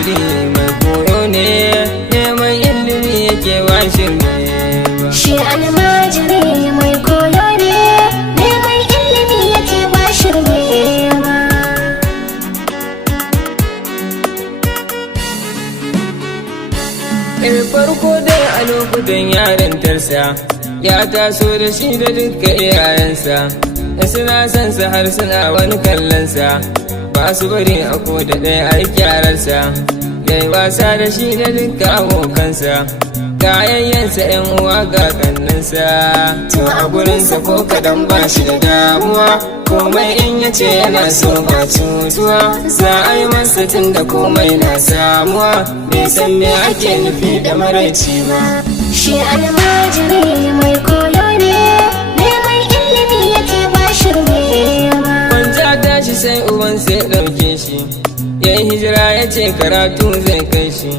almajiri mai koyo ne, neman ilimi yake ba shirme ba. Shi almajiri mai koyo ne, neman ilimi yake ba shirme ba. Farko dai a lokutan yarintarsa ya taso da shi da dukkan iyayensa, da suna son sa har suna wani kallonsa, ba su bari a ko da ɗaya a kyararsa, yayi wasa da shi da dukkan abokansa, gayayyansa yan uwa ga kannansa. To a gurinsa ko kadan ba shi da damuwa, komai in ya ce yana so ba cutuwa, za a yi masa tun da komai na samuwa, bai san me ake nufi da maraici ba. Shi almajiri mai koyo ne, neman ilimi yake ba shirme ba. Kwanta tashi sai uban sai ɗauke shi, ya yi hijira ya ce karatu zai kai shi,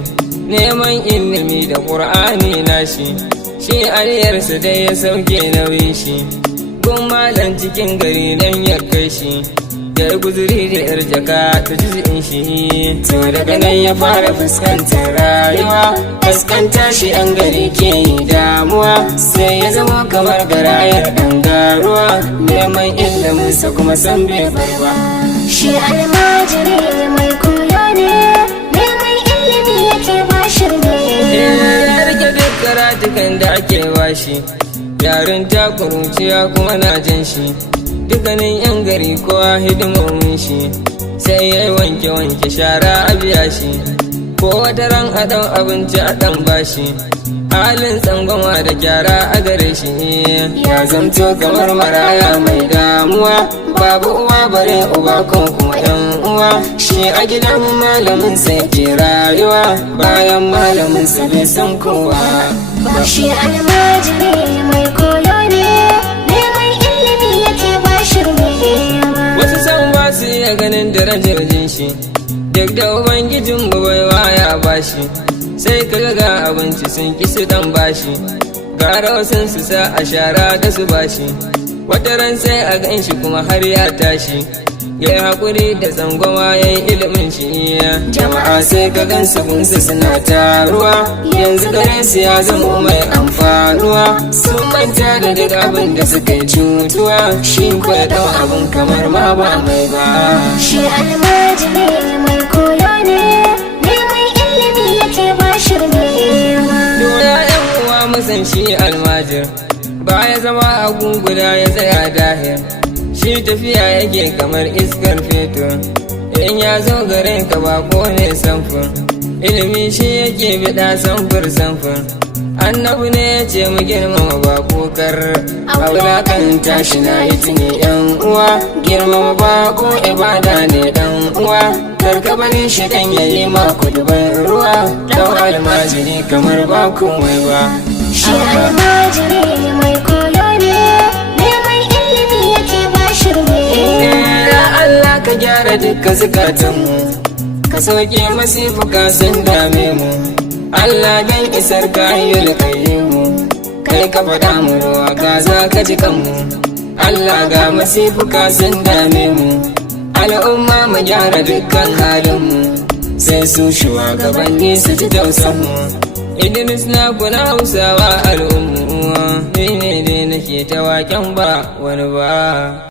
neman ilimi da ƙur'ani na shi aliyarsa dai ya sauke nauyin shi, gun malam cikin gari nan ya kai shi, ya yi guzuri da yar jaka ta jizin shi. To daga nan ya fara fuskantar rayuwa, fuskanta shi an gari ke yi damuwa, sai ya zama kamar garayar ɗan garuwa, neman iliminsa kuma san bai bar ba. Shi almajiri mai koyo ne, neman ilimi yake ba shirme. Ya rike duk karatukan da ake bashi, yarin ta kuruciya kuma na jan shi, dukkanin yan gari kowa hidimomin shi, sai ya yi wanke-wanke shara a biya shi, ko wata ran a ɗan abinci a ɗan bashi, halin tsangwama da gyara a gare shi, ya zamto kamar maraya mai damuwa, babu uwa bare uba ko kuma yan uwa. Shi a gidan malamin sa yake rayuwa, bayan malamin sa bai san kowa ba. Shi almajiri mai koyo ne, neman ilimi yake ba shirme ba. Wasu san ba su iya ganin darajar shi, duk da ubangijin baiwa ya bashi, sai kaga ga abinci sun ki su dan bashi, gara wasun su sa a shara da su bashi, wata ran sai a gan shi kuma har ya tashi, ya yi haƙuri da tsangwama ya yi ilimin shi. Jama'a sai ka gan su gunsu suna taruwa, yanzu gare su ya zama mai amfanuwa, sun manta da duk abin da suka yi cutuwa, shi kuwa ɗau abin kamar ma ba mai ba. Shi almajiri mai koyo ne, neman ilimi yake ba shirme ba. Dole yan uwa musan shi almajir, ba ya zama a guguda ya tsaya dahir, shi tafiya yake kamar iskar fetur, in ya zo gare ka bako ne samfur, ilimi shi yake biɗa samfur, annabi ne ya ce mu girmama bako kar a wulakanta shi na yi tuni yan uwa, girmama bako ibada ne dan uwa, kar ka bari shi dan yayi maku duban ruwa, dau almajiri kamar ba komai ba. Shi almajiri mai koyo ne, neman ilimi yake ba shirme. Ya Allah ka gyara dukkan zukatanmu, ka sauke masifuka sun dame mu, Allah dan isar ka yi mu, kai ka faɗa mu ruwa ga za ka ji kanmu, Allah ga masifuka sun dame mu, al'umma mu gyara dukkan halinmu, sai su shugabanni su ji tausanmu. Idris na kuna Hausawa al'umma, ni ne dai nake ta waken ba wani ba.